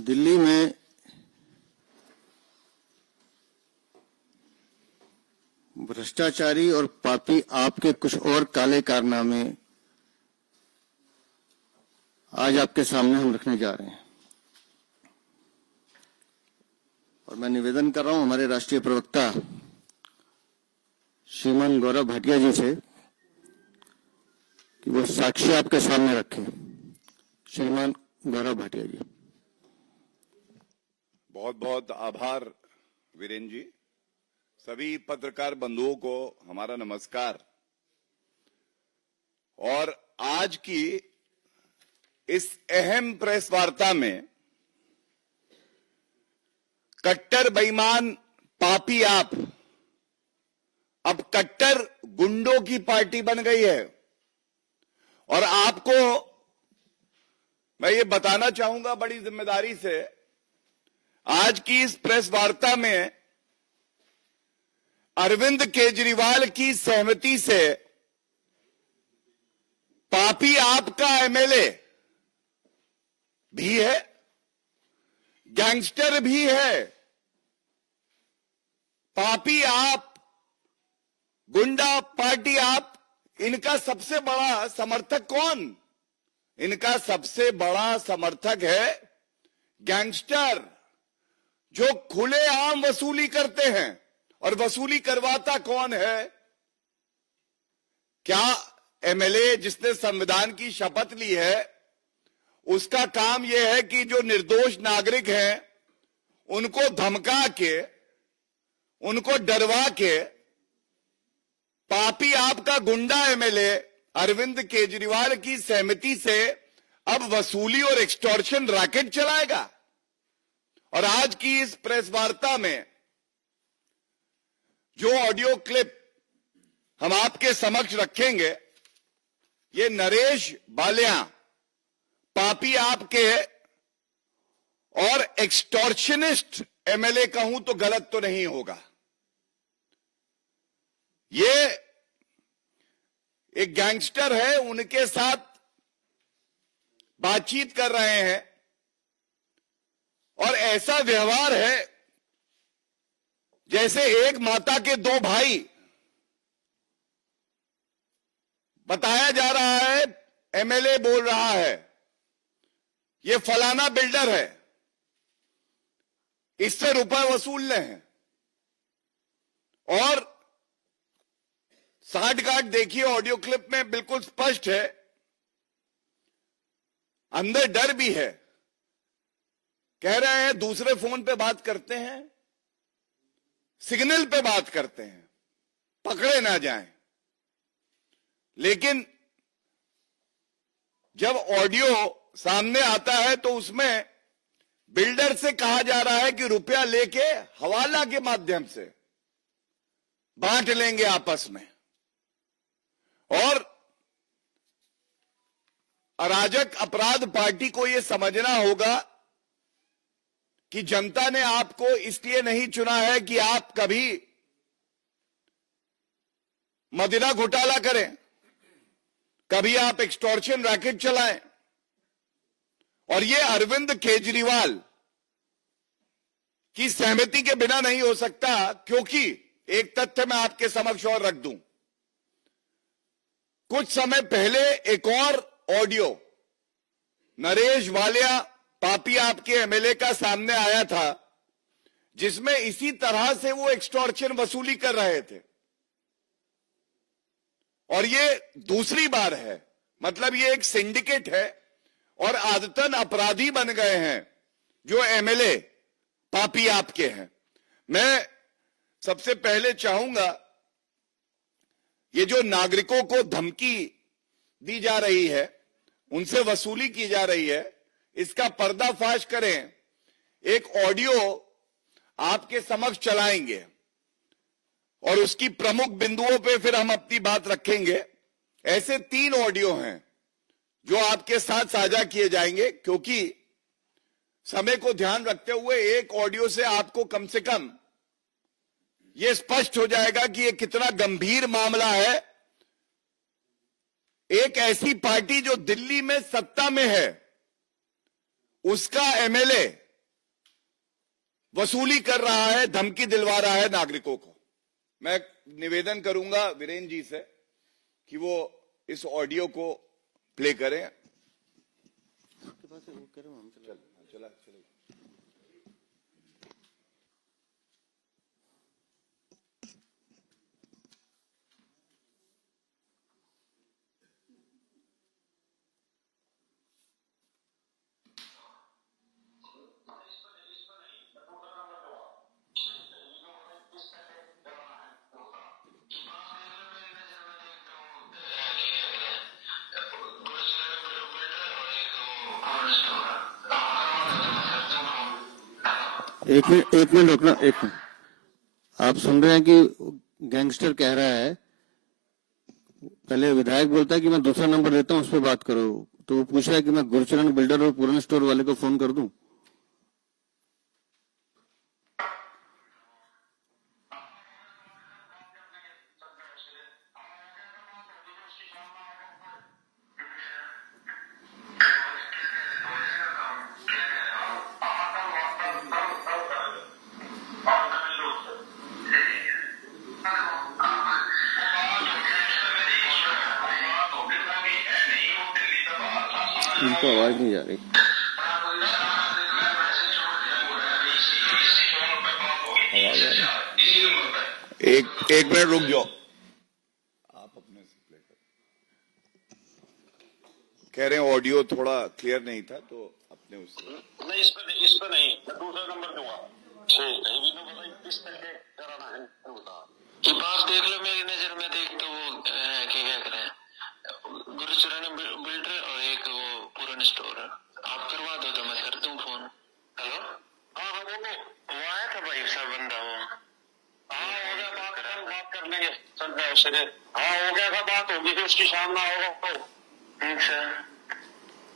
दिल्ली में भ्रष्टाचारी और पापी आपके कुछ और काले कारनामे आज आपके सामने हम रखने जा रहे हैं। और मैं निवेदन कर रहा हूं हमारे राष्ट्रीय प्रवक्ता श्रीमान गौरव भाटिया जी से कि वो साक्ष्य आपके सामने रखें। श्रीमान गौरव भाटिया जी। बहुत बहुत आभार वीरेंद्र जी। सभी पत्रकार बंधुओं को हमारा नमस्कार। और आज की इस अहम प्रेस वार्ता में कट्टर बेईमान पापी आप अब कट्टर गुंडों की पार्टी बन गई है। और आपको मैं ये बताना चाहूंगा बड़ी जिम्मेदारी से, आज की इस प्रेस वार्ता में अरविंद केजरीवाल की सहमति से पापी आपका एमएलए भी है, गैंगस्टर भी है। पापी आप, गुंडा पार्टी आप, इनका सबसे बड़ा समर्थक कौन? इनका सबसे बड़ा समर्थक है गैंगस्टर, जो खुलेआम वसूली करते हैं। और वसूली करवाता कौन है? क्या एमएलए जिसने संविधान की शपथ ली है उसका काम यह है कि जो निर्दोष नागरिक हैं उनको धमका के, उनको डरवा के पापी आपका गुंडा एमएलए अरविंद केजरीवाल की सहमति से अब वसूली और एक्सटॉर्शन रैकेट चलाएगा। और आज की इस प्रेस वार्ता में जो ऑडियो क्लिप हम आपके समक्ष रखेंगे, ये नरेश बालिया पापी आपके और एक्सटॉर्शनिस्ट एमएलए कहूं तो गलत तो नहीं होगा। ये एक गैंगस्टर है, उनके साथ बातचीत कर रहे हैं और ऐसा व्यवहार है जैसे एक माता के दो भाई। बताया जा रहा है, एमएलए बोल रहा है ये फलाना बिल्डर है, इससे रुपए वसूलने हैं। और साठगांठ देखिए, ऑडियो क्लिप में बिल्कुल स्पष्ट है, अंदर डर भी है। कह रहे हैं दूसरे फोन पे बात करते हैं, सिग्नल पे बात करते हैं, पकड़े ना जाएं। लेकिन जब ऑडियो सामने आता है तो उसमें बिल्डर से कहा जा रहा है कि रुपया लेके हवाला के माध्यम से बांट लेंगे आपस में। और अराजक अपराध पार्टी को यह समझना होगा कि जनता ने आपको इसलिए नहीं चुना है कि आप कभी मदिरा घोटाला करें, कभी आप एक्सटॉर्शन रैकेट चलाएं। और ये अरविंद केजरीवाल की सहमति के बिना नहीं हो सकता, क्योंकि एक तथ्य मैं आपके समक्ष और रख दूं। कुछ समय पहले एक और ऑडियो नरेश वालिया पापी आपके एमएलए का सामने आया था, जिसमें इसी तरह से वो एक्सटॉर्शन वसूली कर रहे थे। और ये दूसरी बार है, मतलब ये एक सिंडिकेट है और आदतन अपराधी बन गए हैं जो एमएलए पापी आपके हैं। मैं सबसे पहले चाहूंगा, ये जो नागरिकों को धमकी दी जा रही है, उनसे वसूली की जा रही है, इसका पर्दाफाश करें। एक ऑडियो आपके समक्ष चलाएंगे और उसकी प्रमुख बिंदुओं पे फिर हम अपनी बात रखेंगे। ऐसे 3 ऑडियो हैं जो आपके साथ साझा किए जाएंगे, क्योंकि समय को ध्यान रखते हुए एक ऑडियो से आपको कम से कम यह स्पष्ट हो जाएगा कि यह कितना गंभीर मामला है। एक ऐसी पार्टी जो दिल्ली में सत्ता में है, उसका एमएलए वसूली कर रहा है, धमकी दिलवा रहा है नागरिकों को। मैं निवेदन करूंगा वीरेंद्र जी से कि वो इस ऑडियो को प्ले करें। चला एक मिनट रुकना, एक मिनट। आप सुन रहे हैं कि गैंगस्टर कह रहा है, पहले विधायक बोलता है कि मैं दूसरा नंबर देता हूं, उस पर बात करो, तो वो पूछ रहा है कि मैं गुरचरण बिल्डर और पूरन स्टोर वाले को फोन कर दूं। इनको आवाज नहीं जा रही। एक मिनट रुक जाओ, आप अपने से प्ले करो। कह रहे हैं ऑडियो थोड़ा क्लियर नहीं था, तो अपने उससे नहीं, इस पे नहीं, मैं दूसरा नंबर दूंगा। ठीक है, भी बताइए किस तरह के कराना है, कि बात देख लो मेरी नजर में, देख तो वो क्या कह रहे हैं, गुरुचरण बिल्डर और एक वो पूरन स्टोर। आप करवा दो तो मैं कर दूं फोन। हेलो, हाँ हाँ बोलो। वो आया था भाई साहब बंदा, वो हाँ हो गया, बात कर लेंगे, चल जाओ उससे। हाँ हो गया था, बात होगी, फिर उसकी शाम ना होगा तो। अच्छा,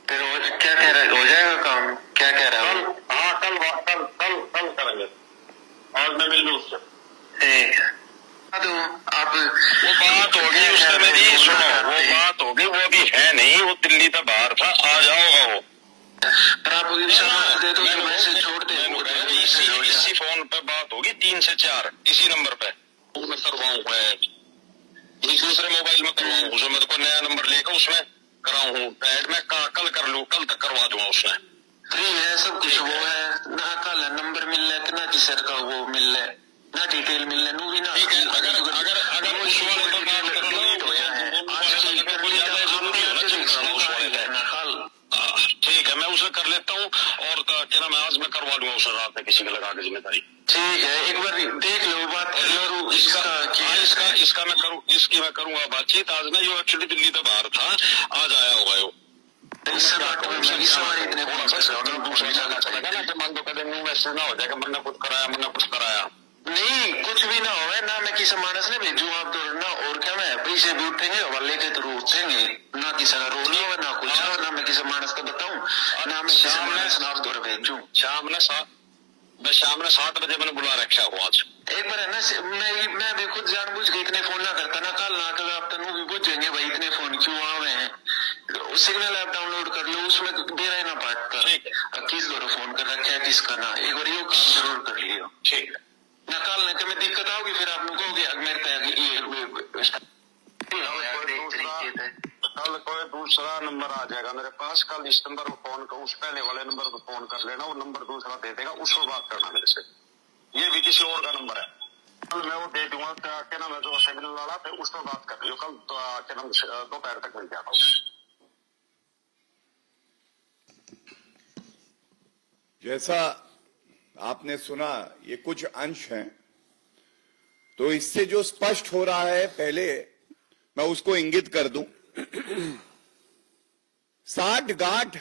फिर वो क्या कह रहा है, हो जाएगा काम, क्या कह रहा है? हाँ कल करेंगे, और मैं मिल लूँ उससे। ठीक है, तो आप वो बात होगी उससे मेरी, सुनो वो बात होगी, वो अभी है नहीं, वो दिल्ली तक बाहर था, आ जाओगा वो। पर आप दे दो तो मैसेज छोड़ दे, इसी फोन पे बात होगी 3 से 4, इसी नंबर पे मैं करवाऊंगा, दूसरे मोबाइल में करवाऊंगा उसमें, मेरे को नया नंबर लेकर उसमें कराऊं ऐड में, कल कर लूं, कल तक करवा दूंगा उसमें। फ्री है सब कुछ, वो है ना, कल नंबर मिल रहा है ना, कि सर का वो मिल रहा है ना, डिटेल मिल रहा है, भी ना। ठीक है, अगर उस वाले को बात कर लो, ठीक है, मैं उसे कर लेता हूँ, और क्या नाम है, आज मैं करवा दूंगा उसे रात में, किसी को लगा के जिम्मेदारी। ठीक है, एक बार देख लो बात, इसका मैं करूँ, इसकी मैं करूंगा बातचीत आज ना, ये एक्चुअली दिल्ली तो बाहर था, आज आया होगा वो। मैसेज ना हो जाएगा, मन्ना कुछ कराया नहीं, कुछ भी ना हो ना, मैं किसी मानस ने भेजू आप तो ना, और क्या मैं पैसे भी उठेंगे वाले के तो उठेंगे ना, किसी का रोना हो ना कुछ हो ना, मैं किसी मानस को बताऊं ना, मैं किसी मानस नाम तो भेजू। शाम ने 7 बजे मैंने बुला रखा हो आज। एक बार है ना, मैं भी खुद जानबूझ के इतने फोन ना करता ना, कल ना तो आप तनु भी पूछेंगे भाई इतने फोन क्यों आ रहे हैं, सिग्नल ऐप डाउनलोड कर लो, उसमें दे रहे ना पार्ट का, किस दो फोन कर रखा है किसका ना, एक बार ये काम जरूर कर लियो। ठीक है ना, कल नहीं तो मैं दिक्कत आओगी, फिर आप लोग कहोगे मेरे कल कोई दूसरा नंबर आ जाएगा मेरे पास, कल इस नंबर को फोन कर, उस पहले वाले नंबर को फोन कर लेना, वो नंबर दूसरा दे देगा, उसको बात करना मेरे से, ये भी किसी और का नंबर है, कल मैं वो दे दूंगा, क्या नाम है जो सिग्नल वाला, फिर उसको बात कर लियो, कल क्या नाम दोपहर तक मिल जाता हूँ। जैसा आपने सुना, ये कुछ अंश हैं, तो इससे जो स्पष्ट हो रहा है, पहले मैं उसको इंगित कर दूं। साठ गांठ,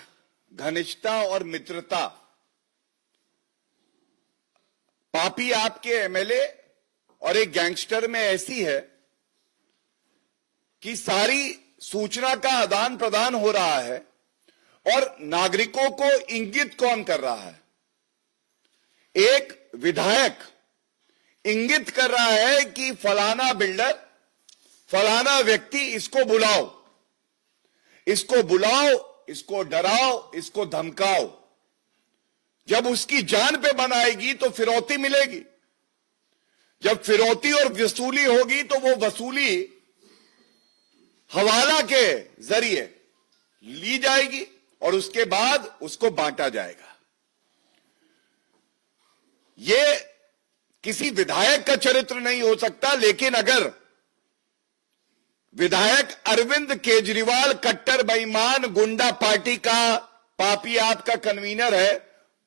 घनिष्ठता और मित्रता पापी आपके एमएलए और एक गैंगस्टर में ऐसी है कि सारी सूचना का आदान प्रदान हो रहा है, और नागरिकों को इंगित कौन कर रहा है? एक विधायक इंगित कर रहा है कि फलाना बिल्डर, फलाना व्यक्ति, इसको बुलाओ, इसको डराओ, इसको धमकाओ। जब उसकी जान पे बनाएगी तो फिरौती मिलेगी। जब फिरौती और वसूली होगी तो वो वसूली हवाला के जरिए ली जाएगी और उसके बाद उसको बांटा जाएगा। ये किसी विधायक का चरित्र नहीं हो सकता, लेकिन अगर विधायक अरविंद केजरीवाल कट्टर बेईमान गुंडा पार्टी का पापी आपका कन्वीनर है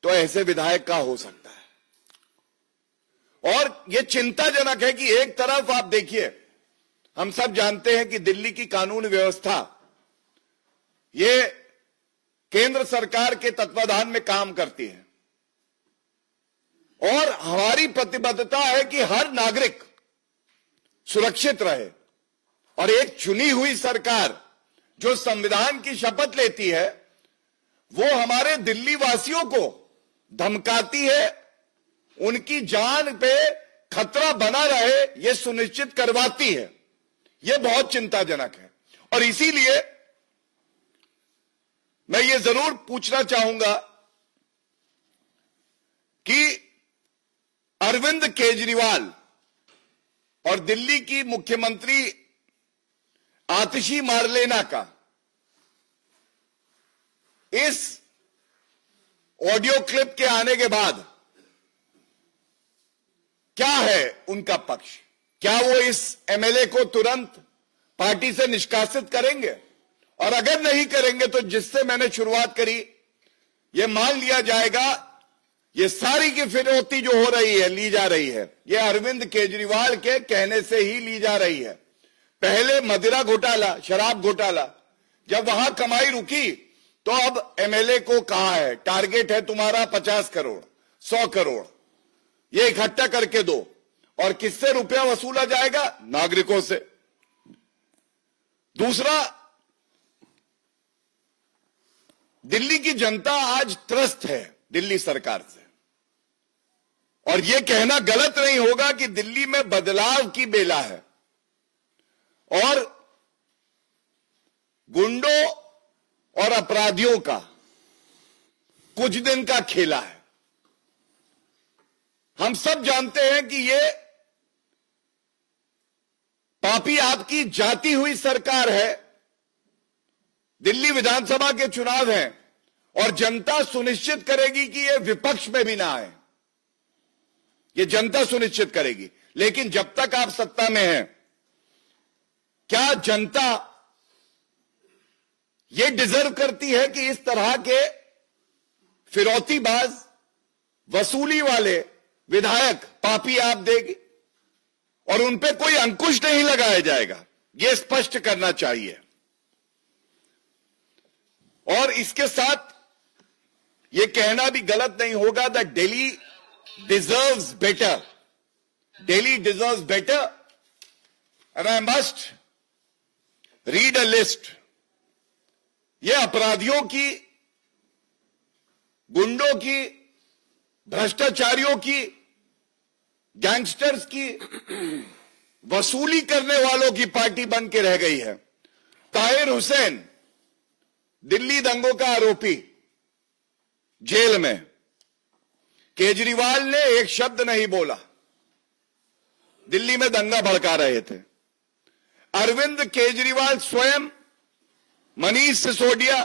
तो ऐसे विधायक का हो सकता है। और यह चिंताजनक है कि एक तरफ आप देखिए, हम सब जानते हैं कि दिल्ली की कानून व्यवस्था ये केंद्र सरकार के तत्वाधान में काम करती है और हमारी प्रतिबद्धता है कि हर नागरिक सुरक्षित रहे। और एक चुनी हुई सरकार जो संविधान की शपथ लेती है वो हमारे दिल्ली वासियों को धमकाती है, उनकी जान पे खतरा बना रहे ये सुनिश्चित करवाती है। ये बहुत चिंताजनक है। और इसीलिए मैं ये जरूर पूछना चाहूंगा कि अरविंद केजरीवाल और दिल्ली की मुख्यमंत्री आतिशी मार्लेना का इस ऑडियो क्लिप के आने के बाद क्या है उनका पक्ष? क्या वो इस एमएलए को तुरंत पार्टी से निष्कासित करेंगे? और अगर नहीं करेंगे तो जिससे मैंने शुरुआत करी, ये मान लिया जाएगा ये सारी की फिरौती जो हो रही है, ली जा रही है, ये अरविंद केजरीवाल के कहने से ही ली जा रही है। पहले मदिरा घोटाला, शराब घोटाला, जब वहां कमाई रुकी तो अब एमएलए को कहा है टारगेट है तुम्हारा 50 करोड़ 100 करोड़ ये इकट्ठा करके दो। और किससे रुपया वसूला जाएगा? नागरिकों से। दूसरा, दिल्ली की जनता आज त्रस्त है दिल्ली सरकार से, और यह कहना गलत नहीं होगा कि दिल्ली में बदलाव की बेला है और गुंडों और अपराधियों का कुछ दिन का खेला है। हम सब जानते हैं कि ये पापी आपकी जाती हुई सरकार है। दिल्ली विधानसभा के चुनाव हैं और जनता सुनिश्चित करेगी कि ये विपक्ष में भी ना आए, ये जनता सुनिश्चित करेगी। लेकिन जब तक आप सत्ता में हैं, क्या जनता ये डिजर्व करती है कि इस तरह के फिरौतीबाज वसूली वाले विधायक पापी आप देगी और उन पे कोई अंकुश नहीं लगाया जाएगा? यह स्पष्ट करना चाहिए। और इसके साथ यह कहना भी गलत नहीं होगा that Delhi deserves better, Delhi deserves better, and I must read a list. ये अपराधियों की, गुंडों की, भ्रष्टाचारियों की, गैंगस्टर्स की, वसूली करने वालों की पार्टी बन के रह गई है। ताहिर हुसैन, दिल्ली दंगों का आरोपी, जेल में। केजरीवाल ने एक शब्द नहीं बोला, दिल्ली में दंगा भड़का रहे थे। अरविंद केजरीवाल स्वयं मनीष सिसोदिया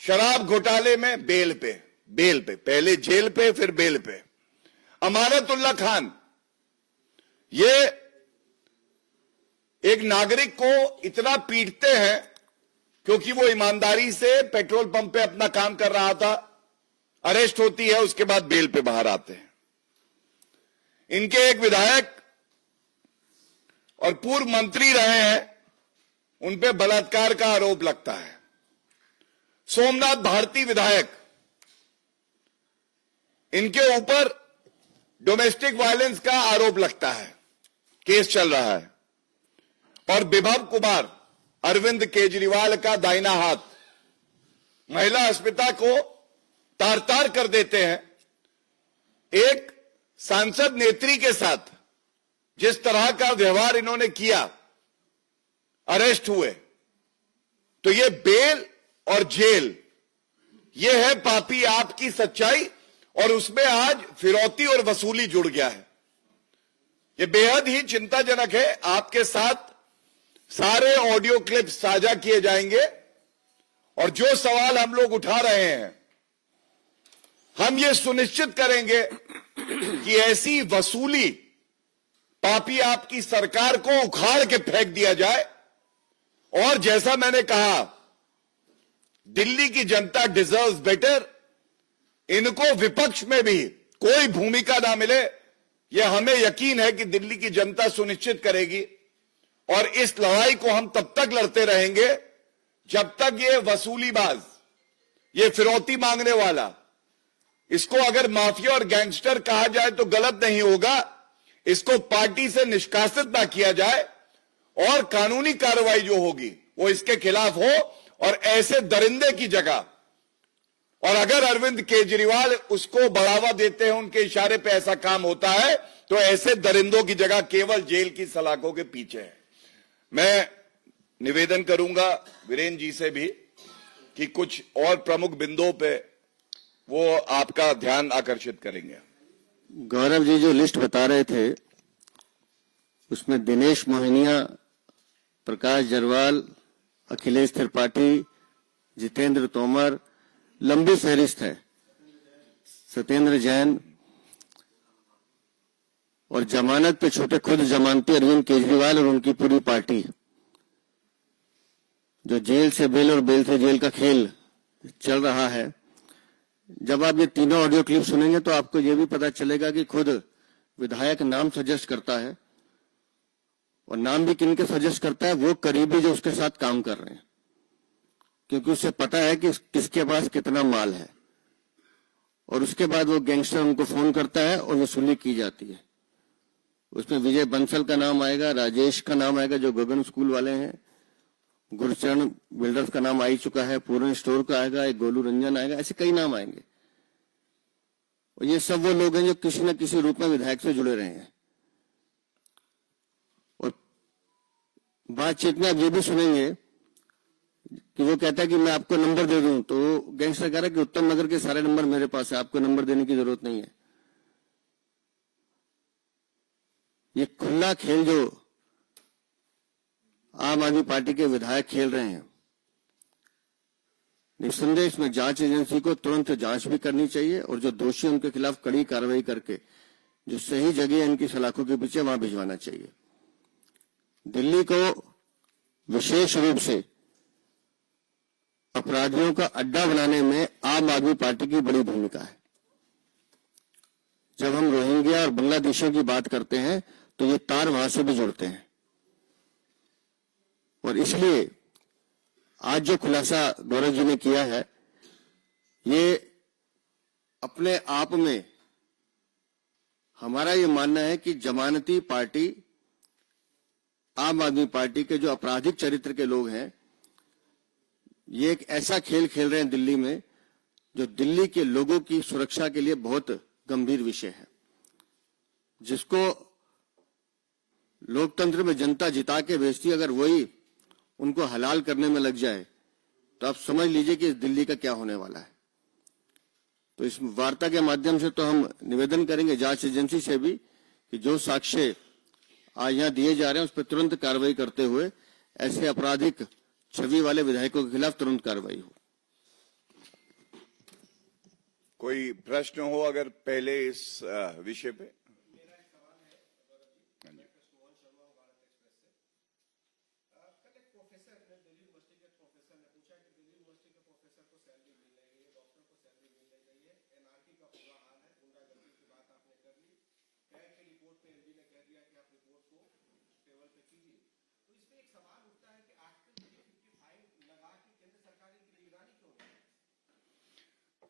शराब घोटाले में बेल पे, पहले जेल पे फिर बेल पे। अमानतुल्लाह खान, ये एक नागरिक को इतना पीटते हैं क्योंकि वो ईमानदारी से पेट्रोल पंप पे अपना काम कर रहा था, अरेस्ट होती है, उसके बाद बेल पे बाहर आते हैं। इनके एक विधायक और पूर्व मंत्री रहे हैं, उन पे बलात्कार का आरोप लगता है। सोमनाथ भारती विधायक, इनके ऊपर डोमेस्टिक वायलेंस का आरोप लगता है, केस चल रहा है। और विभव कुमार, अरविंद केजरीवाल का दाहिना हाथ, महिला अस्मिता को तार तार कर देते हैं। एक सांसद नेत्री के साथ जिस तरह का व्यवहार इन्होंने किया, अरेस्ट हुए। तो ये बेल और जेल, ये है पापी आपकी सच्चाई और उसमें आज फिरौती और वसूली जुड़ गया है। ये बेहद ही चिंताजनक है। आपके साथ सारे ऑडियो क्लिप्स साझा किए जाएंगे और जो सवाल हम लोग उठा रहे हैं, हम ये सुनिश्चित करेंगे कि ऐसी वसूली पापी आपकी सरकार को उखाड़ के फेंक दिया जाए। और जैसा मैंने कहा, दिल्ली की जनता डिजर्व्स बेटर। इनको विपक्ष में भी कोई भूमिका ना मिले, यह हमें यकीन है कि दिल्ली की जनता सुनिश्चित करेगी। और इस लड़ाई को हम तब तक लड़ते रहेंगे जब तक ये वसूलीबाज, ये फिरौती मांगने वाला, इसको अगर माफिया और गैंगस्टर कहा जाए तो गलत नहीं होगा, इसको पार्टी से निष्कासित ना किया जाए और कानूनी कार्रवाई जो होगी वो इसके खिलाफ हो। और ऐसे दरिंदे की जगह, और अगर अरविंद केजरीवाल उसको बढ़ावा देते हैं, उनके इशारे पे ऐसा काम होता है, तो ऐसे दरिंदों की जगह केवल जेल की सलाखों के पीछे है। मैं निवेदन करूंगा वीरेंद्र जी से भी कि कुछ और प्रमुख बिंदुओं पे वो आपका ध्यान आकर्षित करेंगे। गौरव जी जो लिस्ट बता रहे थे उसमें दिनेश मोहनिया, प्रकाश जरवाल, अखिलेश त्रिपाठी, जितेंद्र तोमर, लंबी फहरिस्त है, सत्येंद्र जैन, और जमानत पे छूटे खुद जमानती अरविंद केजरीवाल और उनकी पूरी पार्टी। जो जेल से बेल और बेल से जेल का खेल चल रहा है, जब आप ये तीनों ऑडियो क्लिप सुनेंगे तो आपको ये भी पता चलेगा कि खुद विधायक नाम सजेस्ट करता है, और नाम भी किनके सजेस्ट करता है, वो करीबी जो उसके साथ काम कर रहे हैं, क्योंकि उसे पता है कि किसके पास कितना माल है। और उसके बाद वो गैंगस्टर उनको फोन करता है और वसूली की जाती है। उसमें विजय बंसल का नाम आएगा, राजेश का नाम आएगा जो गगन स्कूल वाले हैं, गुरचरण बिल्डर्स का नाम आ ही चुका है, पूर्ण स्टोर का आएगा, एक गोलू रंजन आएगा, ऐसे कई नाम आएंगे। और ये सब वो लोग हैं जो किसी न किसी रूप में विधायक से जुड़े रहे हैं। और बातचीत में आप ये भी सुनेंगे कि वो कहता है कि मैं आपको नंबर दे दूं, तो गैंगस्टर कह रहा है कि उत्तम नगर के सारे नंबर मेरे पास है, आपको नंबर देने की जरूरत नहीं है। ये खुला खेल जो आम आदमी पार्टी के विधायक खेल रहे हैं, निस्संदेह इसमें जांच एजेंसी को तुरंत जांच भी करनी चाहिए और जो दोषी उनके खिलाफ कड़ी कार्रवाई करके जो सही जगह इनकी सलाखों के पीछे वहां भिजवाना चाहिए। दिल्ली को विशेष रूप से अपराधियों का अड्डा बनाने में आम आदमी पार्टी की बड़ी भूमिका है। जब हम रोहिंग्या और बांग्लादेशियों की बात करते हैं तो ये तार वहां से भी जुड़ते हैं। और इसलिए आज जो खुलासा गौरव जी ने किया है, ये अपने आप में हमारा ये मानना है कि जमानती पार्टी, आम आदमी पार्टी के जो आपराधिक चरित्र के लोग हैं, ये एक ऐसा खेल खेल रहे हैं दिल्ली में जो दिल्ली के लोगों की सुरक्षा के लिए बहुत गंभीर विषय है, जिसको लोकतंत्र में जनता जिता के भेजती, अगर वही उनको हलाल करने में लग जाए तो आप समझ लीजिए कि इस दिल्ली का क्या होने वाला है। तो इस वार्ता के माध्यम से तो हम निवेदन करेंगे जांच एजेंसी से भी कि जो साक्ष्य आज यहां दिए जा रहे हैं उस पर तुरंत कार्रवाई करते हुए ऐसे आपराधिक छवि वाले विधायकों के खिलाफ तुरंत कार्रवाई हो। कोई प्रश्न हो अगर पहले इस विषय पे?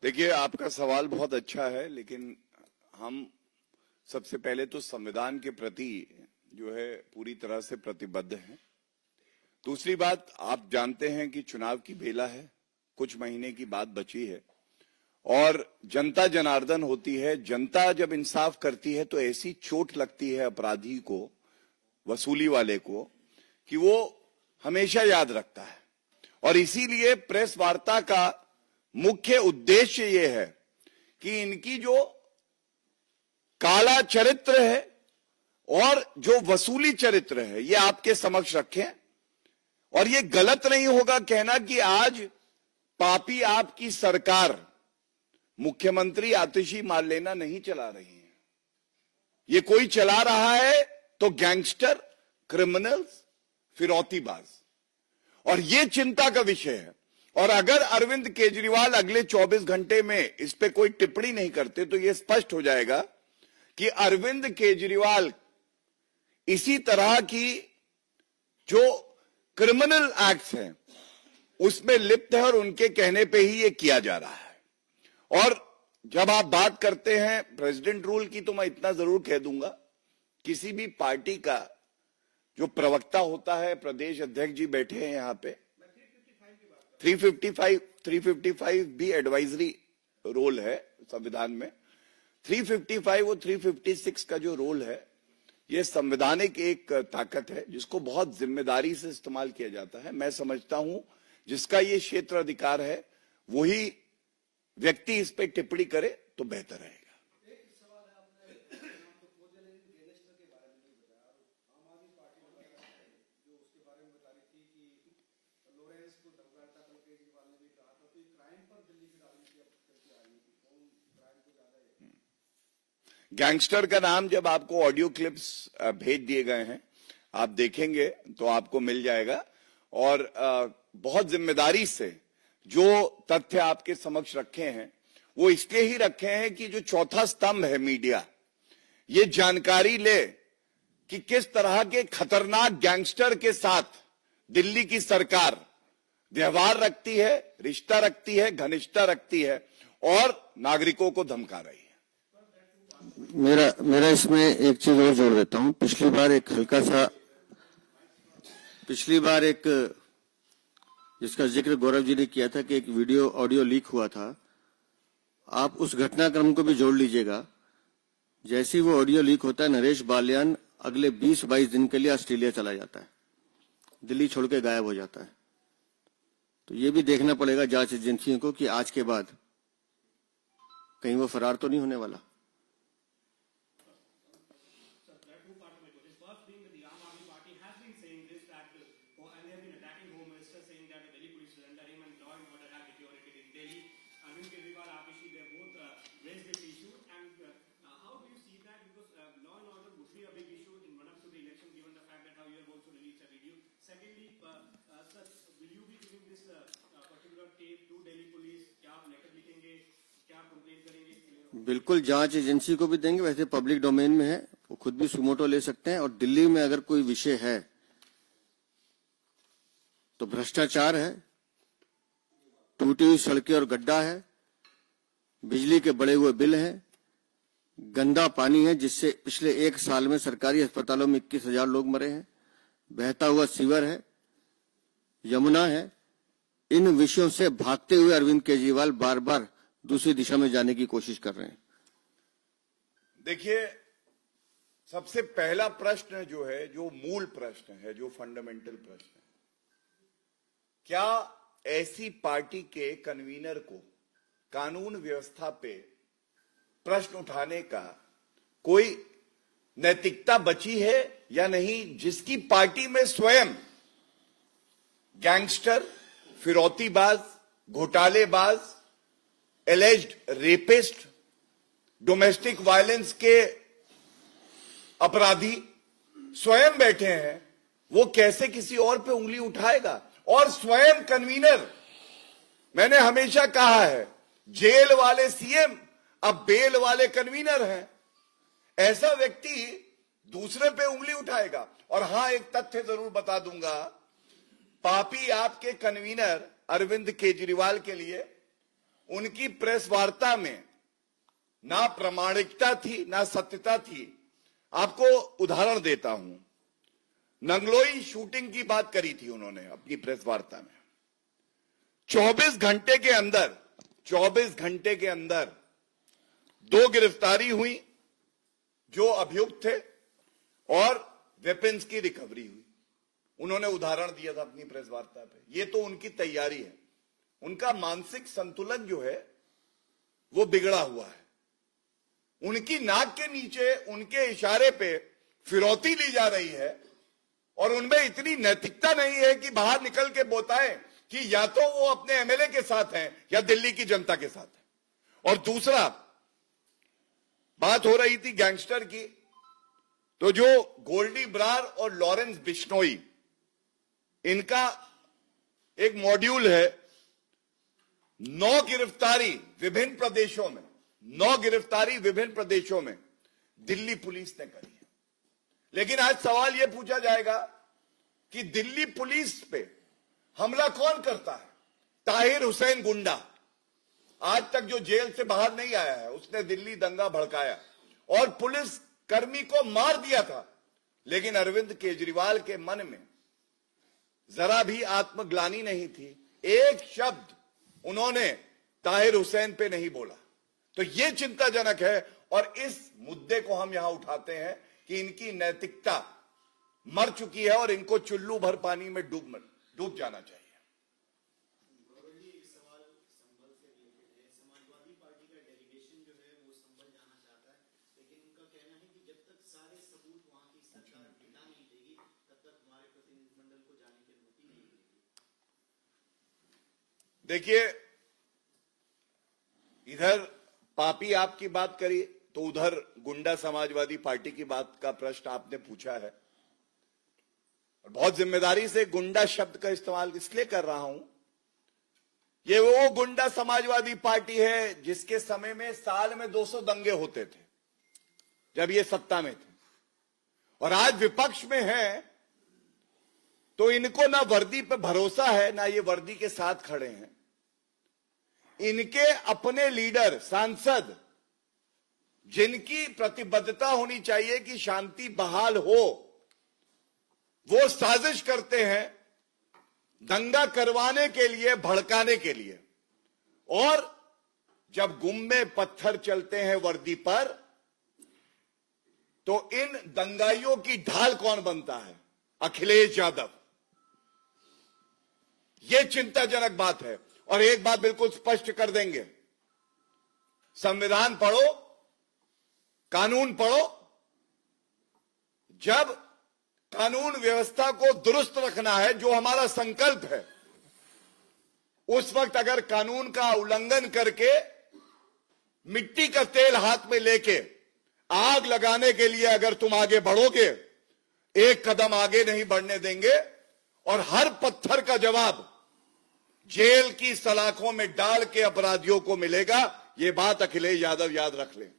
देखिए, आपका सवाल बहुत अच्छा है, लेकिन हम सबसे पहले तो संविधान के प्रति जो है पूरी तरह से प्रतिबद्ध हैं। दूसरी बात, आप जानते हैं कि चुनाव की बेला है, कुछ महीने की बात बची है और जनता जनार्दन होती है। जनता जब इंसाफ करती है तो ऐसी चोट लगती है अपराधी को, वसूली वाले को, कि वो हमेशा याद रखता है। और इसीलिए प्रेस वार्ता का मुख्य उद्देश्य ये है कि इनकी जो काला चरित्र है और जो वसूली चरित्र है ये आपके समक्ष रखें। और ये गलत नहीं होगा कहना कि आज पापी आपकी सरकार मुख्यमंत्री आतिशी मारलेना नहीं चला रही है, ये कोई चला रहा है तो गैंगस्टर, क्रिमिनल्स, फिरौतीबाज, और ये चिंता का विषय है। और अगर अरविंद केजरीवाल अगले 24 घंटे में इस पे कोई टिप्पणी नहीं करते तो यह स्पष्ट हो जाएगा कि अरविंद केजरीवाल इसी तरह की जो क्रिमिनल एक्ट्स हैं उसमें लिप्त है और उनके कहने पे ही ये किया जा रहा है। और जब आप बात करते हैं प्रेसिडेंट रूल की तो मैं इतना जरूर कह दूंगा, किसी भी पार्टी का जो प्रवक्ता होता है, प्रदेश अध्यक्ष जी बैठे हैं यहां पे, 355 भी एडवाइजरी रोल है संविधान में, 355 और 356 का जो रोल है ये संवैधानिक एक ताकत है जिसको बहुत जिम्मेदारी से इस्तेमाल किया जाता है। मैं समझता हूं जिसका ये क्षेत्र अधिकार है वही व्यक्ति इस पे टिप्पणी करे तो बेहतर रहेगा। गैंगस्टर का नाम जब आपको ऑडियो क्लिप्स भेज दिए गए हैं आप देखेंगे तो आपको मिल जाएगा। और बहुत जिम्मेदारी से जो तथ्य आपके समक्ष रखे हैं वो इसलिए ही रखे हैं कि जो चौथा स्तंभ है मीडिया, ये जानकारी ले कि किस तरह के खतरनाक गैंगस्टर के साथ दिल्ली की सरकार व्यवहार रखती है, रिश्ता रखती है, घनिष्ठता रखती है और नागरिकों को धमका रही है। मेरा इसमें एक चीज और जोड़ देता हूं। पिछली बार एक जिसका जिक्र गौरव जी ने किया था कि एक वीडियो ऑडियो लीक हुआ था, आप उस घटनाक्रम को भी जोड़ लीजिएगा। जैसे ही वो ऑडियो लीक होता है, नरेश बालियान अगले 20-22 दिन के लिए ऑस्ट्रेलिया चला जाता है, दिल्ली छोड़ के गायब हो जाता है। तो ये भी देखना पड़ेगा जांच एजेंसियों को कि आज के बाद कहीं वो फरार तो नहीं होने वाला। बिल्कुल जांच एजेंसी को भी देंगे, वैसे पब्लिक डोमेन में है, वो खुद भी सुमोटो ले सकते हैं। और दिल्ली में अगर कोई विषय है तो भ्रष्टाचार है, टूटी हुई सड़कें और गड्ढा है, बिजली के बढ़े हुए बिल हैं, गंदा पानी है जिससे पिछले 1 साल में सरकारी अस्पतालों में 21,000 लोग मरे हैं, बहता हुआ सीवर है, यमुना है। इन विषयों से भागते हुए अरविंद केजरीवाल बार बार दूसरी दिशा में जाने की कोशिश कर रहे हैं। देखिए, सबसे पहला प्रश्न जो है, जो मूल प्रश्न है, जो फंडामेंटल प्रश्न है, क्या ऐसी पार्टी के कन्वीनर को कानून व्यवस्था पे प्रश्न उठाने का कोई नैतिकता बची है या नहीं, जिसकी पार्टी में स्वयं गैंगस्टर, फिरौतीबाज, घोटालेबाज, एलिज्ड रेपिस्ट, डोमेस्टिक वायलेंस के अपराधी स्वयं बैठे हैं, वो कैसे किसी और पे उंगली उठाएगा? और स्वयं कन्वीनर, मैंने हमेशा कहा है, जेल वाले सीएम अब बेल वाले कन्वीनर हैं। ऐसा व्यक्ति दूसरे पे उंगली उठाएगा। और हां, एक तथ्य जरूर बता दूंगा, पापी आपके कन्वीनर अरविंद केजरीवाल के लिए उनकी प्रेस वार्ता में ना प्रामाणिकता थी ना सत्यता थी। आपको उदाहरण देता हूं, नंगलोई शूटिंग की बात करी थी उन्होंने अपनी प्रेस वार्ता में। 24 घंटे के अंदर 2 गिरफ्तारी हुई, जो अभियुक्त थे, और वेपन्स की रिकवरी हुई। उन्होंने उदाहरण दिया था अपनी प्रेस वार्ता पे। ये तो उनकी तैयारी है। उनका मानसिक संतुलन जो है वो बिगड़ा हुआ है। उनकी नाक के नीचे उनके इशारे पे फिरौती ली जा रही है और उनमें इतनी नैतिकता नहीं है कि बाहर निकल के बताएं कि या तो वो अपने एमएलए के साथ हैं या दिल्ली की जनता के साथ हैं। और दूसरा, बात हो रही थी गैंगस्टर की, तो जो गोल्डी ब्रार और लॉरेंस बिश्नोई, इनका एक मॉड्यूल है, 9 गिरफ्तारी विभिन्न प्रदेशों में, 9 गिरफ्तारी विभिन्न प्रदेशों में दिल्ली पुलिस ने करी है। लेकिन आज सवाल यह पूछा जाएगा कि दिल्ली पुलिस पे हमला कौन करता है? ताहिर हुसैन गुंडा, आज तक जो जेल से बाहर नहीं आया है, उसने दिल्ली दंगा भड़काया और पुलिस कर्मी को मार दिया था। लेकिन अरविंद केजरीवाल के मन में जरा भी आत्मग्लानि नहीं थी, एक शब्द उन्होंने ताहिर हुसैन पे नहीं बोला। तो यह चिंताजनक है और इस मुद्दे को हम यहां उठाते हैं कि इनकी नैतिकता मर चुकी है और इनको चुल्लू भर पानी में डूब जाना चाहिए। देखिए, इधर पापी आपकी बात करी तो उधर गुंडा समाजवादी पार्टी की बात का प्रश्न आपने पूछा है। और बहुत जिम्मेदारी से गुंडा शब्द का इस्तेमाल इसलिए कर रहा हूं, ये वो गुंडा समाजवादी पार्टी है जिसके समय में साल में 200 दंगे होते थे जब ये सत्ता में थे, और आज विपक्ष में है तो इनको ना वर्दी पे भरोसा है, ना ये वर्दी के साथ खड़े हैं। इनके अपने लीडर, सांसद, जिनकी प्रतिबद्धता होनी चाहिए कि शांति बहाल हो, वो साजिश करते हैं दंगा करवाने के लिए, भड़काने के लिए। और जब गुम में पत्थर चलते हैं वर्दी पर, तो इन दंगाइयों की ढाल कौन बनता है? अखिलेश यादव। यह चिंताजनक बात है। और एक बात बिल्कुल स्पष्ट कर देंगे, संविधान पढ़ो, कानून पढ़ो। जब कानून व्यवस्था को दुरुस्त रखना है, जो हमारा संकल्प है, उस वक्त अगर कानून का उल्लंघन करके मिट्टी का तेल हाथ में लेके आग लगाने के लिए अगर तुम आगे बढ़ोगे, एक कदम आगे नहीं बढ़ने देंगे और हर पत्थर का जवाब जेल की सलाखों में डाल के अपराधियों को मिलेगा। यह बात अखिलेश यादव याद रख लें।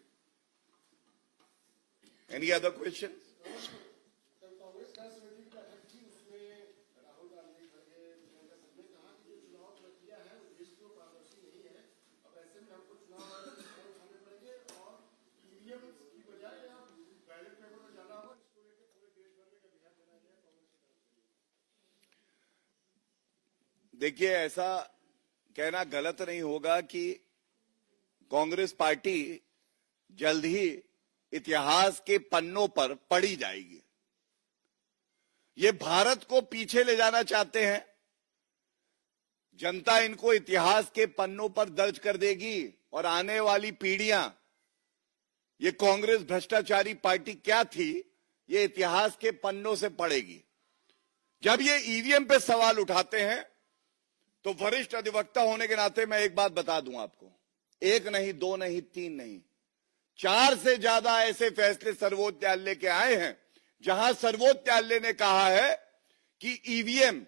Any other question? देखिए, ऐसा कहना गलत नहीं होगा कि कांग्रेस पार्टी जल्द ही इतिहास के पन्नों पर पढ़ी जाएगी। ये भारत को पीछे ले जाना चाहते हैं, जनता इनको इतिहास के पन्नों पर दर्ज कर देगी और आने वाली पीढ़ियां ये कांग्रेस भ्रष्टाचारी पार्टी क्या थी, ये इतिहास के पन्नों से पढ़ेगी। जब ये ईवीएम पे सवाल उठाते हैं तो वरिष्ठ अधिवक्ता होने के नाते मैं एक बात बता दूं आपको, एक नहीं, दो नहीं, तीन नहीं, 4 से ज्यादा ऐसे फैसले सर्वोच्च न्यायालय के आए हैं जहां सर्वोच्च न्यायालय ने कहा है कि ईवीएम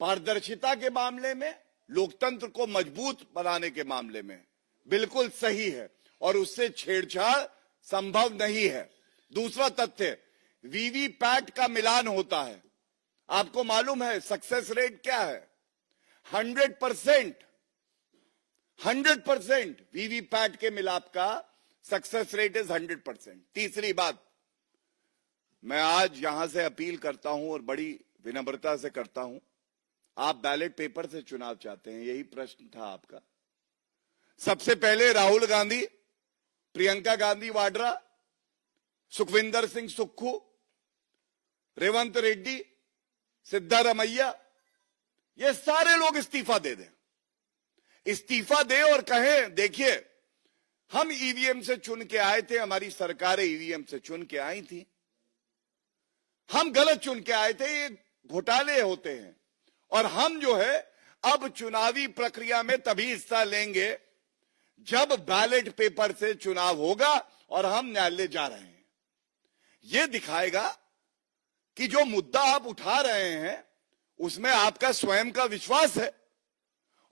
पारदर्शिता के मामले में, लोकतंत्र को मजबूत बनाने के मामले में बिल्कुल सही है और उससे छेड़छाड़ संभव नहीं है। दूसरा तथ्य, वीवीपैट का मिलान होता है। आपको मालूम है सक्सेस रेट क्या है? 100%। वीवीपैट के मिलाप का सक्सेस रेट इज 100%। तीसरी बात, मैं आज यहां से अपील करता हूं और बड़ी विनम्रता से करता हूं, आप बैलेट पेपर से चुनाव चाहते हैं, यही प्रश्न था आपका। सबसे पहले राहुल गांधी, प्रियंका गांधी वाड्रा, सुखविंदर सिंह सुक्खू, रेवंत रेड्डी, सिद्धारमैया, ये सारे लोग इस्तीफा दे दें। इस्तीफा दे और कहें देखिए हम ईवीएम से चुन के आए थे, हमारी सरकारें ईवीएम से चुन के आई थी, हम गलत चुन के आए थे, ये घोटाले होते हैं और हम जो है अब चुनावी प्रक्रिया में तभी हिस्सा लेंगे जब बैलेट पेपर से चुनाव होगा और हम न्यायालय जा रहे हैं। यह दिखाएगा कि जो मुद्दा आप उठा रहे हैं उसमें आपका स्वयं का विश्वास है,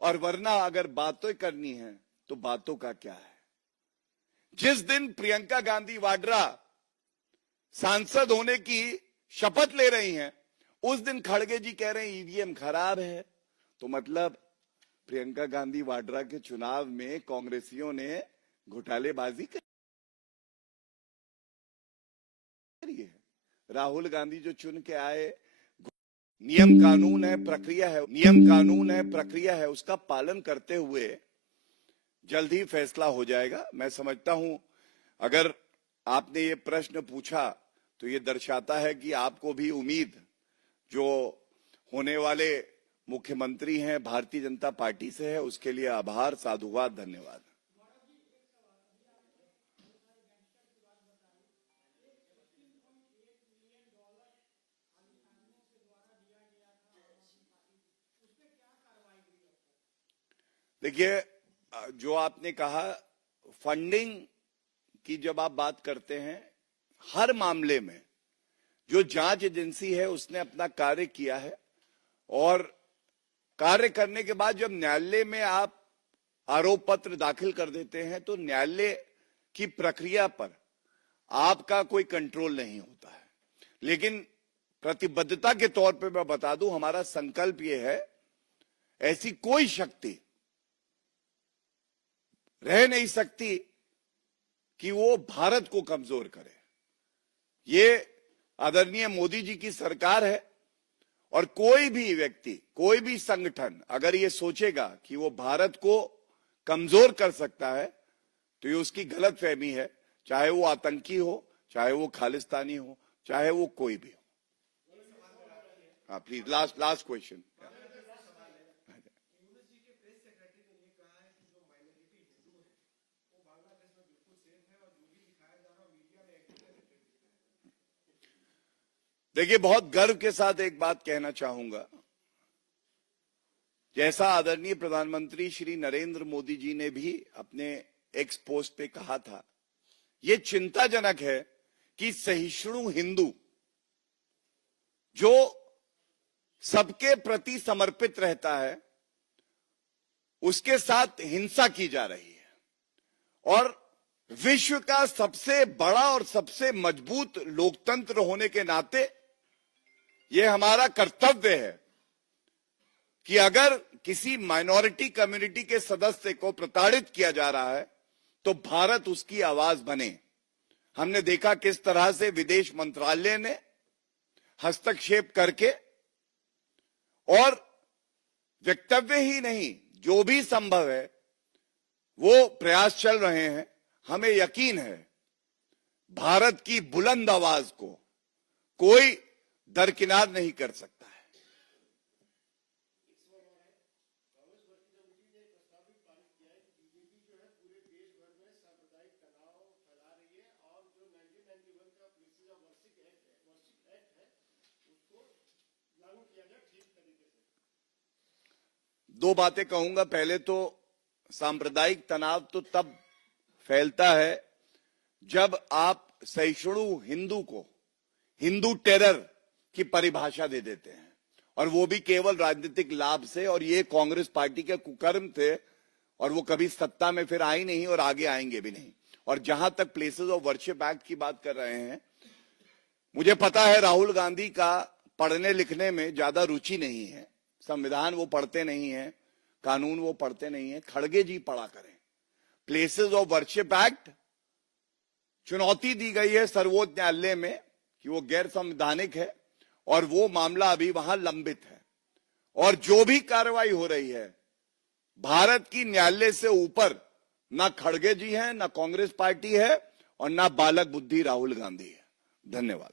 और वरना अगर बातें करनी है तो बातों का क्या है। जिस दिन प्रियंका गांधी वाड्रा सांसद होने की शपथ ले रही हैं, उस दिन खड़गे जी कह रहे हैं ईवीएम खराब है, तो मतलब प्रियंका गांधी वाड्रा के चुनाव में कांग्रेसियों ने घोटालेबाजी करी है। राहुल गांधी जो चुन के आए, नियम कानून है, प्रक्रिया है, नियम कानून है, प्रक्रिया है, उसका पालन करते हुए जल्द ही फैसला हो जाएगा। मैं समझता हूं अगर आपने ये प्रश्न पूछा तो ये दर्शाता है कि आपको भी उम्मीद जो होने वाले मुख्यमंत्री हैं भारतीय जनता पार्टी से है। उसके लिए आभार, साधुवाद, धन्यवाद। देखिए, जो आपने कहा फंडिंग की, जब आप बात करते हैं, हर मामले में जो जांच एजेंसी है उसने अपना कार्य किया है, और कार्य करने के बाद जब न्यायालय में आप आरोप पत्र दाखिल कर देते हैं तो न्यायालय की प्रक्रिया पर आपका कोई कंट्रोल नहीं होता है। लेकिन प्रतिबद्धता के तौर पे मैं बता दूं, हमारा संकल्प यह है, ऐसी कोई शक्ति रह नहीं सकती कि वो भारत को कमजोर करे। ये आदरणीय मोदी जी की सरकार है, और कोई भी व्यक्ति, कोई भी संगठन अगर ये सोचेगा कि वो भारत को कमजोर कर सकता है तो ये उसकी गलतफहमी है, चाहे वो आतंकी हो, चाहे वो खालिस्तानी हो, चाहे वो कोई भी हो। हाँ प्लीज, लास्ट क्वेश्चन। देखिए, बहुत गर्व के साथ एक बात कहना चाहूंगा, जैसा आदरणीय प्रधानमंत्री श्री नरेंद्र मोदी जी ने भी अपने एक्स पोस्ट पे कहा था, यह चिंताजनक है कि सहिष्णु हिंदू जो सबके प्रति समर्पित रहता है उसके साथ हिंसा की जा रही है, और विश्व का सबसे बड़ा और सबसे मजबूत लोकतंत्र होने के नाते यह हमारा कर्तव्य है कि अगर किसी माइनॉरिटी कम्युनिटी के सदस्य को प्रताड़ित किया जा रहा है तो भारत उसकी आवाज बने। हमने देखा किस तरह से विदेश मंत्रालय ने हस्तक्षेप करके, और वक्तव्य ही नहीं, जो भी संभव है वो प्रयास चल रहे हैं। हमें यकीन है भारत की बुलंद आवाज को कोई दरकिनार नहीं कर सकता है। दो बातें कहूंगा। पहले तो सांप्रदायिक तनाव तो तब फैलता है जब आप सहिष्णु हिंदू को हिंदू टेरर की परिभाषा दे देते हैं, और वो भी केवल राजनीतिक लाभ से। और ये कांग्रेस पार्टी के कुकर्म थे, और वो कभी सत्ता में फिर आई नहीं और आगे आएंगे भी नहीं। और जहां तक प्लेसेस ऑफ वर्शिप एक्ट की बात कर रहे हैं, मुझे पता है राहुल गांधी का पढ़ने लिखने में ज्यादा रुचि नहीं है, संविधान वो पढ़ते नहीं है, कानून वो पढ़ते नहीं है। खड़गे जी पढ़ा करें। प्लेसेस ऑफ वर्शिप एक्ट चुनौती दी गई है सर्वोच्च न्यायालय में कि वो गैर संवैधानिक है, और वो मामला अभी वहां लंबित है। और जो भी कार्रवाई हो रही है, भारत की न्यायालय से ऊपर ना खड़गे जी हैं, ना कांग्रेस पार्टी है, और ना बालक बुद्धि राहुल गांधी है। धन्यवाद।